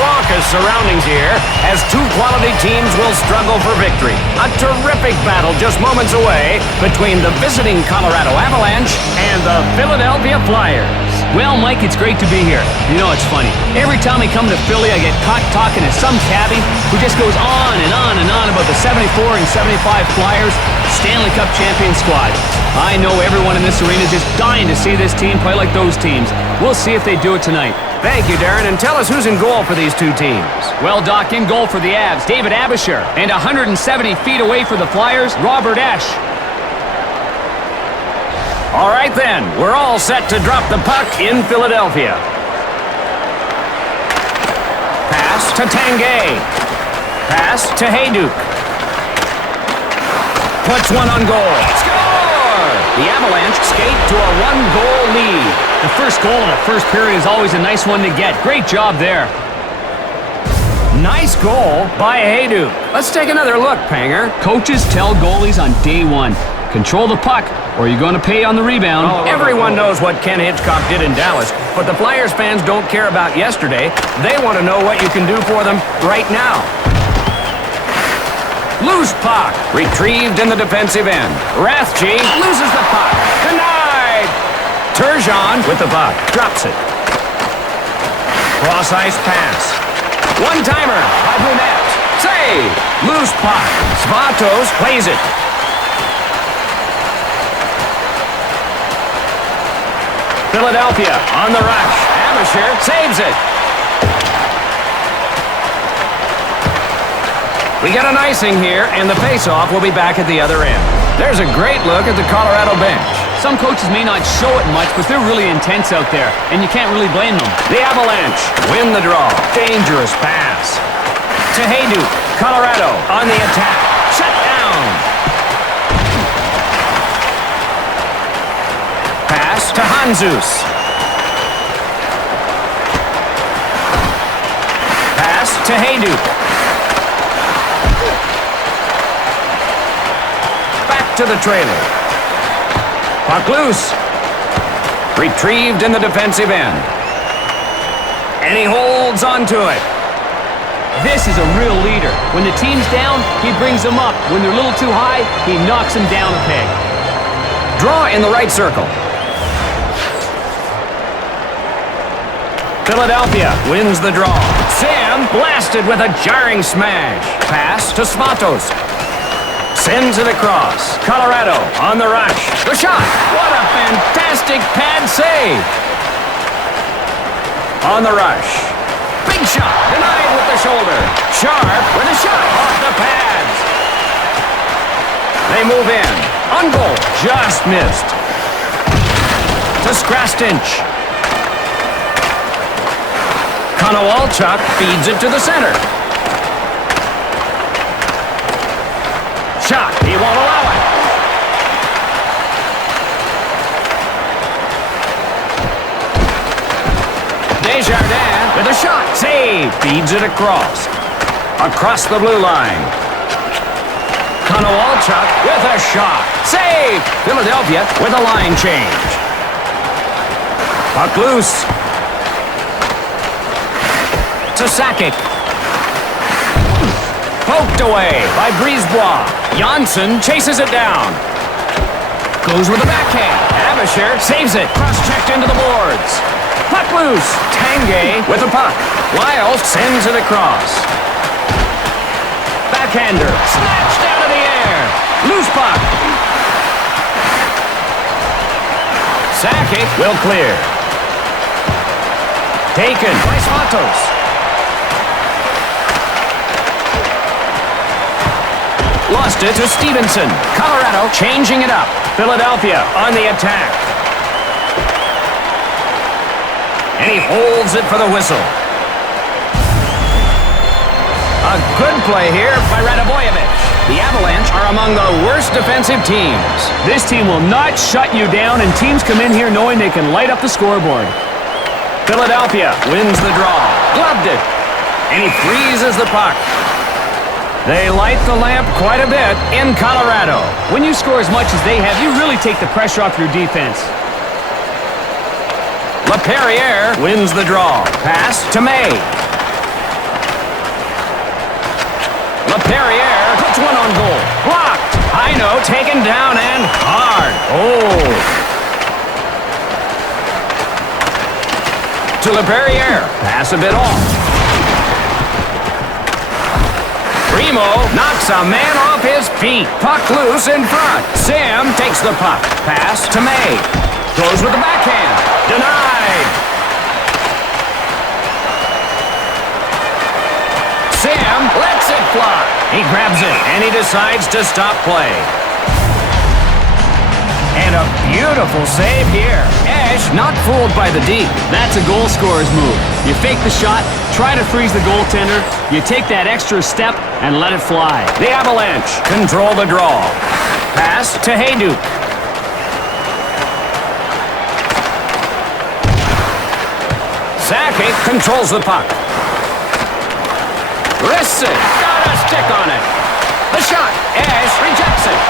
raucous surroundings here as two quality teams will struggle for victory. A terrific battle just moments away between the visiting Colorado Avalanche and the Philadelphia Flyers. Well, Mike, it's great to be here. You know, it's funny. Every time I come to Philly, I get caught talking to some cabbie who just goes on and on and on about the 74 and 75 Flyers Stanley Cup champion squad. I know everyone in this arena is just dying to see this team play like those teams. We'll see if they do it tonight. Thank you, Darren, and tell us who's in goal for these two teams. Well, Doc, in goal for the Avs, David Abisher. And 170 feet away for the Flyers, Robert Esch. All right, then. We're all set to drop the puck in Philadelphia. Pass to Tanguay. Pass to Hayduk. Puts one on goal. Score! The Avalanche skate to a one-goal lead. The first goal in the first period is always a nice one to get. Great job there. Nice goal by Hayduk. Let's take another look, Panger. Coaches tell goalies on day one, control the puck, or you're going to pay on the rebound. Everyone knows what Ken Hitchcock did in Dallas, but the Flyers fans don't care about yesterday. They want to know what you can do for them right now. Loose puck. Retrieved in the defensive end. Rathje loses the puck. Denied. Turgeon with the puck. Drops it. Cross-ice pass. One-timer by Brunette. Save. Loose puck. Svatos plays it. Philadelphia on the rush. Abisher saves it. We get an icing here, and the face-off will be back at the other end. There's a great look at the Colorado bench. Some coaches may not show it much, but they're really intense out there, and you can't really blame them. The Avalanche win the draw. Dangerous pass. To Hayduk. Colorado on the attack. Shut down. Pass to Hanzus. Pass to Hayduk. To the trailer. Puck loose. Retrieved in the defensive end. And he holds onto it. This is a real leader. When the team's down, he brings them up. When they're a little too high, he knocks them down a peg. Draw in the right circle. Philadelphia wins the draw. Sam blasted with a jarring smash. Pass to Svatos. Sends it across. Colorado on the rush. The shot. What a fantastic pad save. On the rush. Big shot. Denied with the shoulder. Sharp with a shot off the pads. They move in. On goal. Just missed. To Skrastinch. Konowalchuk feeds it to the center. Shot. He won't allow it. Desjardins with a shot. Save. Feeds it across. Across the blue line. Konowalchuk with a shot. Save. Philadelphia with a line change. Puck loose. To Sakic. Poked away by Brisebois. Janssen chases it down. Goes with the backhand. Abisher saves it. Cross-checked into the boards. Puck loose. Tanguay with the puck. Lyles sends it across. Backhander. Snatched out of the air. Loose puck. Sakic will clear. Taken by Svatos. Lost it to Stevenson. Colorado changing it up. Philadelphia on the attack. And he holds it for the whistle. A good play here by Radovojevic. The Avalanche are among the worst defensive teams. This team will not shut you down, and teams come in here knowing they can light up the scoreboard. Philadelphia wins the draw. Gloved it. And he freezes the puck. They light the lamp quite a bit in Colorado. When you score as much as they have, you really take the pressure off your defense. LaPerriere wins the draw. Pass to May. LaPerriere puts one on goal. Blocked. Hino taken down and hard. Oh. To LaPerriere. Pass a bit off. Primo knocks a man off his feet. Puck loose in front. Sam takes the puck. Pass to May. Goes with the backhand. Denied. Sam lets it fly. He grabs it, and he decides to stop play. And a beautiful save here. Esch not fooled by the D. That's a goal scorer's move. You fake the shot, try to freeze the goaltender, you take that extra step, and let it fly. The Avalanche control the draw. Pass to Hayduk. Sakic controls the puck. Wrists it. Got a stick on it. The shot. Esch rejects it.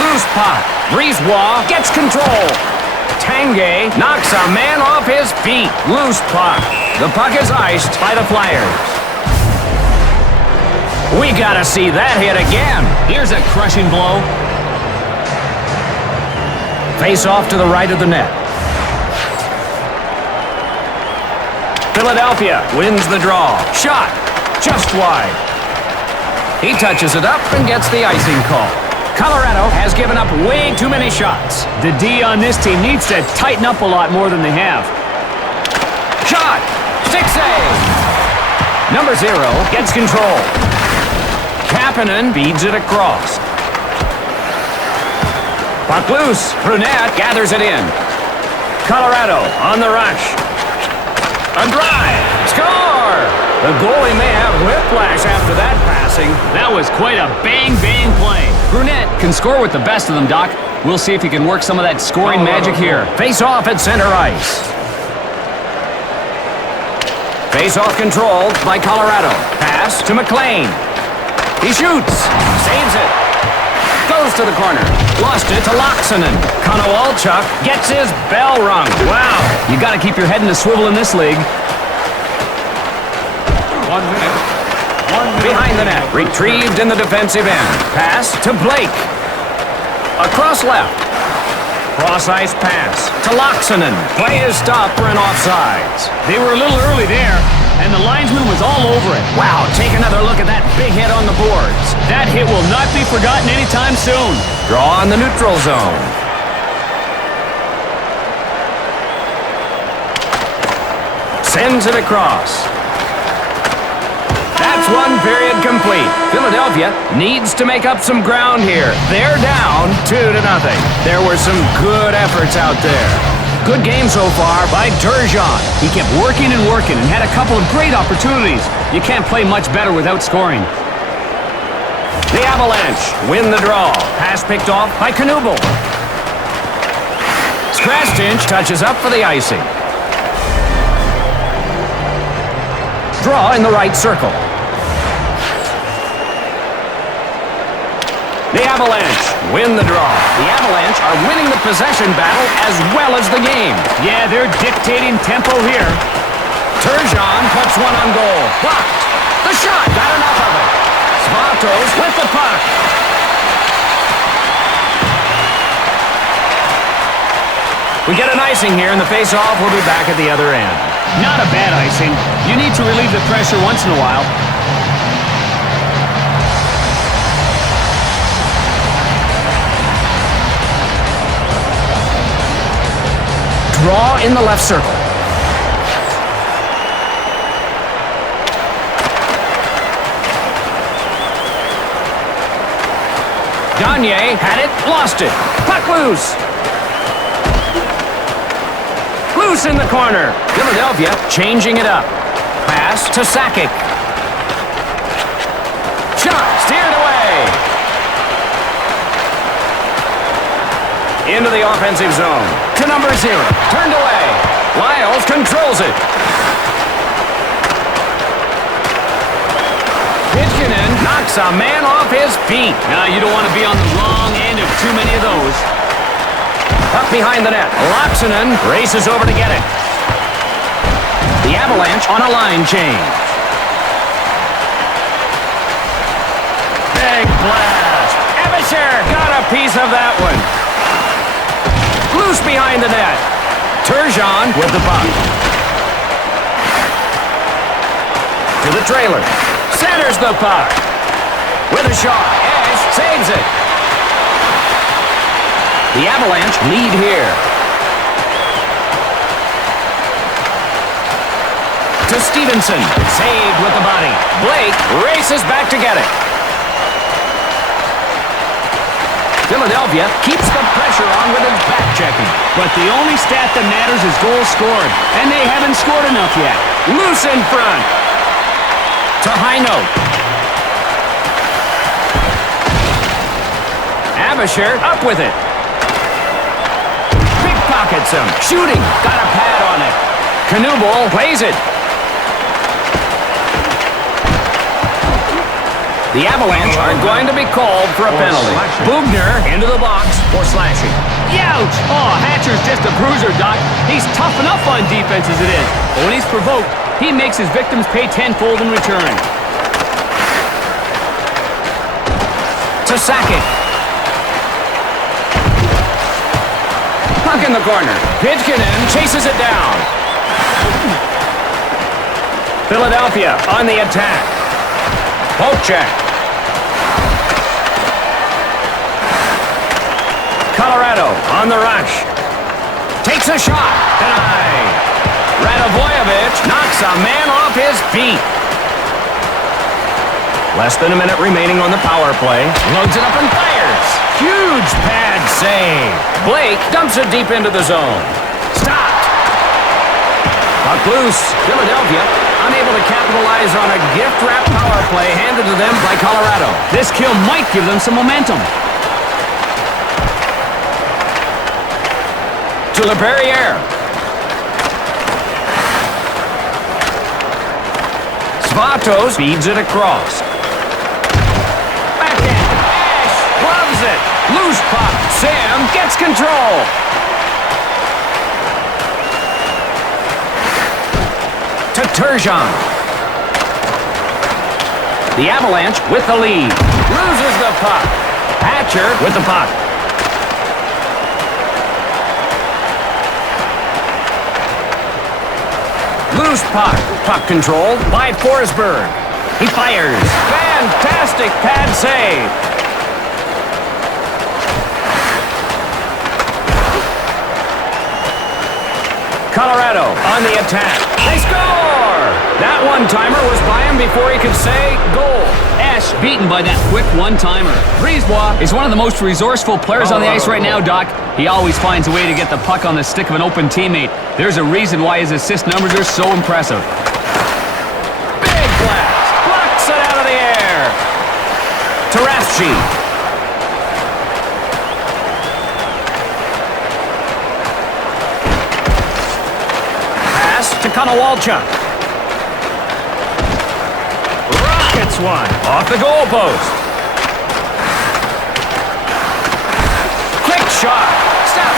Loose puck. Brisebois gets control. Tanguay knocks a man off his feet. Loose puck. The puck is iced by the Flyers. We gotta see that hit again. Here's a crushing blow. Face off to the right of the net. Philadelphia wins the draw. Shot. Just wide. He touches it up and gets the icing call. Colorado has given up way too many shots. The D on this team needs to tighten up a lot more than they have. Shot! Stick save! Number 0 gets control. Kapanen feeds it across. Puck loose. Brunette gathers it in. Colorado on the rush. A drive! Score! The goalie may have whiplash after that passing. That was quite a bang-bang play. Brunette can score with the best of them, Doc. We'll see if he can work some of that scoring magic here. Face off at center ice. Face off controlled by Colorado. Pass to McLean. He shoots. Saves it. Goes to the corner. Lost it to Laaksonen. Konowalchuk gets his bell rung. Wow. You got to keep your head in the swivel in this league. 1 minute. Behind the net. Retrieved in the defensive end. Pass to Blake. Across left. Cross-ice pass to Laaksonen. Play is stopped for an offsides. They were a little early there, and the linesman was all over it. Wow, take another look at that big hit on the boards. That hit will not be forgotten anytime soon. Draw in the neutral zone. Sends it across. That's one period complete. Philadelphia needs to make up some ground here. They're down 2-0. There were some good efforts out there. Good game so far by Turgeon. He kept working and working and had a couple of great opportunities. You can't play much better without scoring. The Avalanche win the draw. Pass picked off by Knubel. Skrastinch touches up for the icing. Draw in the right circle. The Avalanche win the draw. The Avalanche are winning the possession battle as well as the game. Yeah, they're dictating tempo here. Turgeon puts one on goal. Blocked. The shot. Got enough of it. Svantos with the puck. We get an icing here, and the face-off will be back at the other end. Not a bad icing. You need to relieve the pressure once in a while. Draw in the left circle. Gagne had it, lost it. Puck loose. Loose in the corner. Philadelphia changing it up. Pass to Sakic. Shot steered away. Into the offensive zone. To number 0. Turned away. Lyles controls it. Pitkanen knocks a man off his feet. Now, you don't want to be on the wrong end of too many of those. Up behind the net. Laaksonen races over to get it. The Avalanche on a line change. Big blast. Abisher got a piece of that one. Loose behind the net. Turgeon with the puck. To the trailer. Centers the puck. With a shot. Ash saves it. The Avalanche lead here. To Stevenson. Saved with the body. Blake races back to get it. Philadelphia keeps the pressure on with his back checking. But the only stat that matters is goals scored, and they haven't scored enough yet. Loose in front. To Heino. Abisher up with it. Pickpockets him. Shooting. Got a pad on it. Knubel plays it. The Avalanche are going to be called for a penalty. Bugner into the box for slashing. Youch! Oh, Hatcher's just a bruiser, Doc. He's tough enough on defense as it is. But when he's provoked, he makes his victims pay tenfold in return. To Sakic. Puck in the corner. Pitchkinen chases it down. Philadelphia on the attack. Poke check. Colorado on the rush. Takes a shot. Denied. Radovojevich knocks a man off his feet. Less than a minute remaining on the power play. Loads it up and fires. Huge pad save. Blake dumps it deep into the zone. Stopped. Puck loose. Philadelphia unable to capitalize on a gift-wrapped power play handed to them by Colorado. This kill might give them some momentum. To LePerriere. Svatos feeds it across. Backhand. Ash gloves it. Loose puck. Sam gets control. To Turgeon. The Avalanche with the lead. Loses the puck. Hatcher with the puck. Loose puck. Puck controlled by Forsberg. He fires. Fantastic pad save. Colorado on the attack. They score! That one-timer was by him before he could say goal. Ash beaten by that quick one-timer. Brisebois is one of the most resourceful players on the ice right now, Doc. He always finds a way to get the puck on the stick of an open teammate. There's a reason why his assist numbers are so impressive. Big blast! Blocks it out of the air! To Rathje. Pass to Konowalchuk. Rockets one off the goalpost. Quick shot. Stop.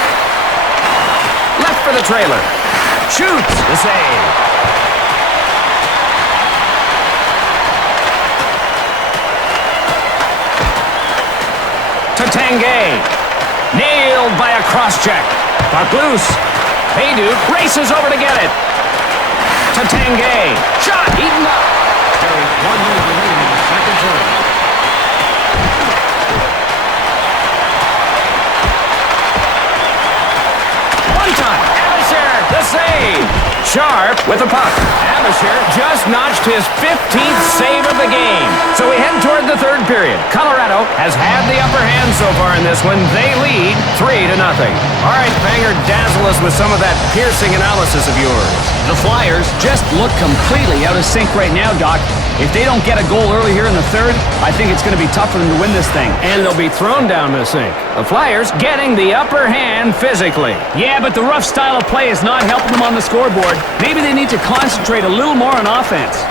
Left for the trailer. Shoots the save. To Tanguay. Nailed by a cross-check. Puck loose. Hayduk races over to get it. To Tanguay. Shot eaten up. There is 1 minute remaining in the second term. One time. Abisher, the save. Sharp with the puck. Abisher just notched his 15th save of the game. So we head toward the third period. Colorado has had the upper hand so far in this one. They lead 3-0. All right, Panger, dazzle us with some of that piercing analysis of yours. The Flyers just look completely out of sync right now, Doc. If they don't get a goal early here in the third, I think it's going to be tough for them to win this thing. And they'll be thrown down the sink. The Flyers getting the upper hand physically. Yeah, but the rough style of play is not helping them on the scoreboard. Maybe they need to concentrate a little more on offense.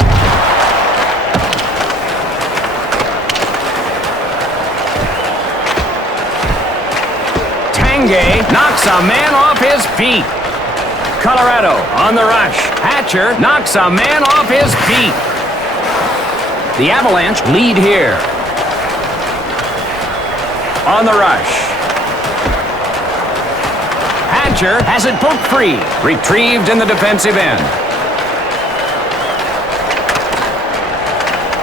Tanguay knocks a man off his feet. Colorado on the rush. Hatcher knocks a man off his feet. The Avalanche lead here. on the rush. Hatcher has it poked free. Retrieved in the defensive end.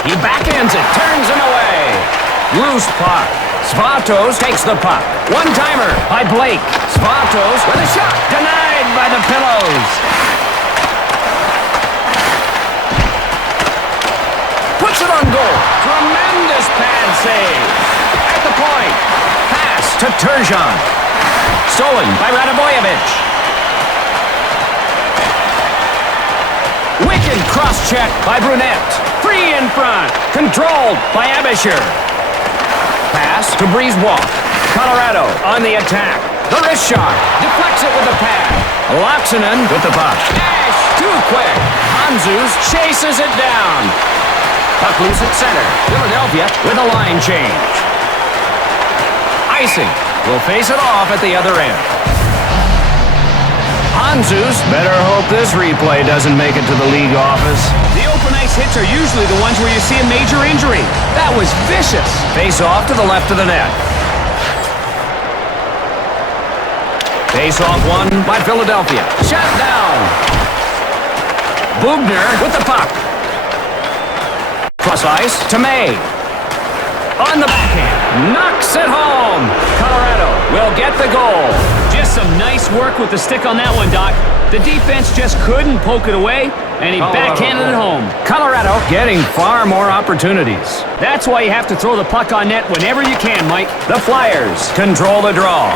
He backhands it, turns him away. Loose puck. Svatos takes the puck. One-timer by Blake. Svatos with a shot. Denied by the Pillows. Puts it on goal. Tremendous pad save. At the point. Pass to Turgeon. Stolen by Radobojevic. Wicked cross-check by Brunette. Free in front. Controlled by Abisher. Pass to Brisebois. Colorado on the attack. The wrist shot. Deflects it with the pad. Laaksonen with the puck. Dash. Too quick. Hanzus chases it down. Puck loose at center. Philadelphia with a line change. Icing will face it off at the other end. Hanzus better hope this replay doesn't make it to the league office. The open ice hits are usually the ones where you see a major injury. That was vicious. Face off to the left of the net. Face off won by Philadelphia. Shut down. Bugner with the puck. Cross ice to May. On the backhand. Knocks it home. Colorado will get the goal. Just some nice work with the stick on that one, Doc. The defense just couldn't poke it away, and he backhanded it home. Colorado getting far more opportunities. That's why you have to throw the puck on net whenever you can, Mike. The Flyers control the draw.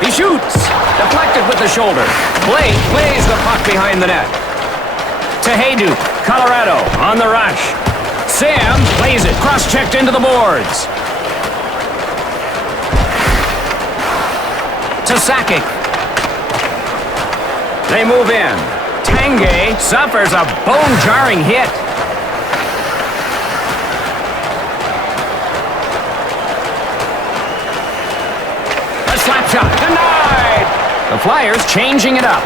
He shoots. Deflected with the shoulder. Blake plays the puck behind the net. To Hayduk. Colorado on the rush. Sam plays it. Cross-checked into the boards. To Sakic. They move in. Tanguay suffers a bone-jarring hit. A slap shot. Denied. The Flyers changing it up.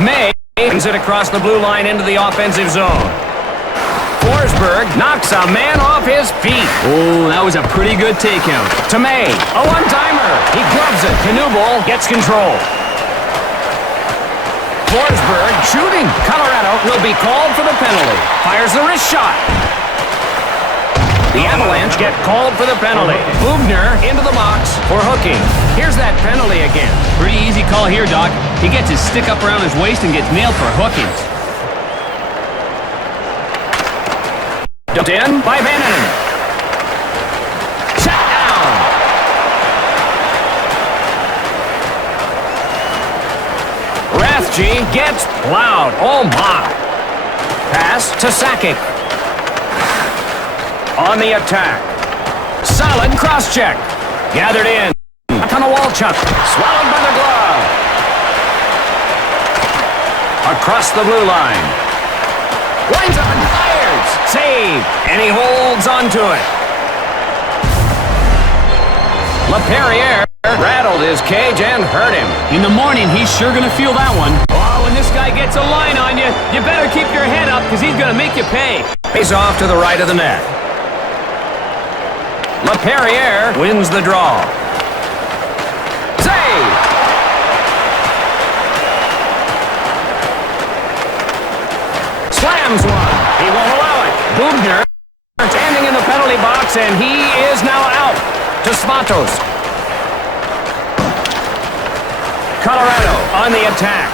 May brings it across the blue line into the offensive zone. Forsberg knocks a man off his feet. Oh, that was a pretty good takeout. To May, a one-timer. He gloves it. Knubel gets control. Forsberg shooting. Colorado will be called for the penalty. Fires the wrist shot. The Avalanche get called for the penalty. Bugner into the box for hooking. Here's that penalty again. Pretty easy call here, Doc. He gets his stick up around his waist and gets nailed for hooking. Dumped in by Vannanen. Shut down. Rathje gets plowed. Oh my. Pass to Sakic. On the attack. Solid cross-check. Gathered in. Konowalchuk. Swallowed by the glove. Across the blue line. Winds up and fires. Save. And he holds onto it. LaPerriere rattled his cage and hurt him. In the morning, he's sure going to feel that one. Oh, when this guy gets a line on you, you better keep your head up because he's going to make you pay. Face off to the right of the net. LaPerriere wins the draw. Save! Slams one. He won't allow it. Bugner standing in the penalty box, and he is now out to Svatos. Colorado on the attack.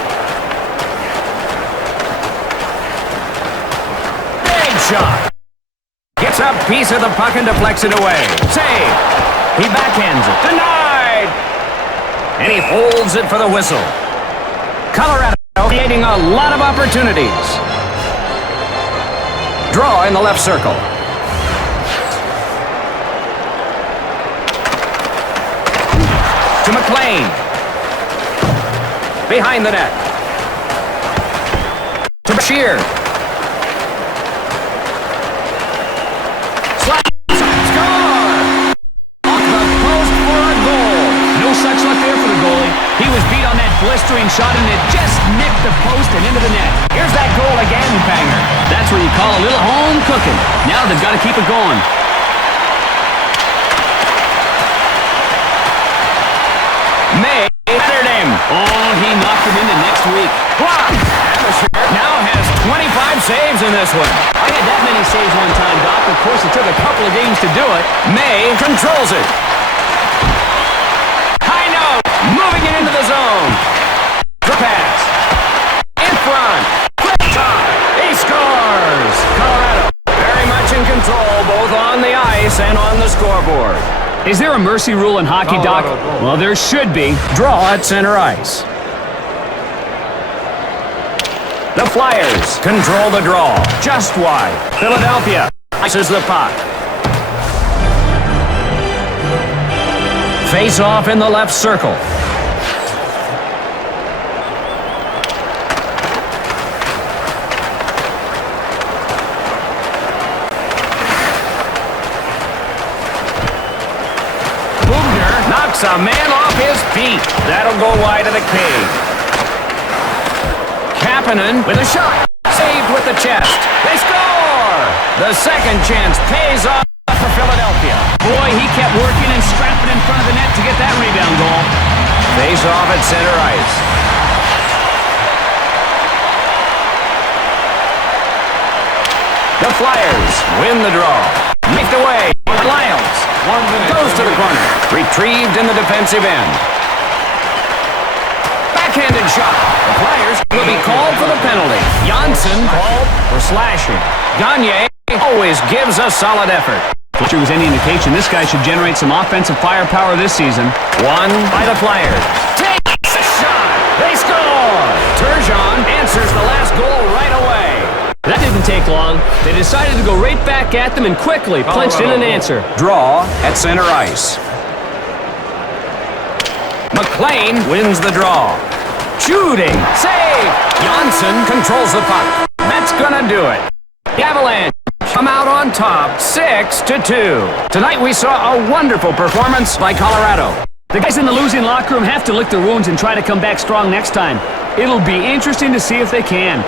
Big shot. Gets a piece of the puck and deflects it away. Save. He backhands it. Denied. And he holds it for the whistle. Colorado creating a lot of opportunities. Draw in the left circle. To McLean. Behind the net. To Bashir. Blistering shot, and it just nicked the post and into the net. Here's that goal again, Banger. That's what you call a little home cooking. Now they've got to keep it going. May battered him. Oh, he knocked him into next week. Blocked. Avalanche now has 25 saves in this one. I had that many saves one time, Doc. Of course, it took a couple of games to do it. May controls it. High note. Moving it into the zone. The pass. In front. Quick shot. He scores. Colorado very much in control, both on the ice and on the scoreboard. Is there a mercy rule in hockey, Doc? Well, there should be. Draw at center ice. The Flyers control the draw. Just wide. Philadelphia ices the puck. Face off in the left circle. Knocks a man off his feet. That'll go wide of the cage. Kapanen with a shot. Saved with the chest. They score! The second chance pays off for Philadelphia. Boy, he kept working and scrapping in front of the net to get that rebound goal. Face off at center ice. The Flyers win the draw. Nicked away. Lyles. 1 minute. Goes to the corner. Retrieved in the defensive end. Backhanded shot. The Flyers will be called for the penalty. Janssen called for slashing. Gagne always gives a solid effort. If there was any indication, this guy should generate some offensive firepower this season. Won by the Flyers. Takes a shot. They score. Turgeon answers the last goal right away. That didn't take long. They decided to go right back at them and quickly clinched in an answer. Draw at center ice. McLean wins the draw. Shooting. Save. Janssen controls the puck. That's gonna do it. The Avalanche come out on top 6-2. Tonight we saw a wonderful performance by Colorado. The guys in the losing locker room have to lick their wounds and try to come back strong next time. It'll be interesting to see if they can.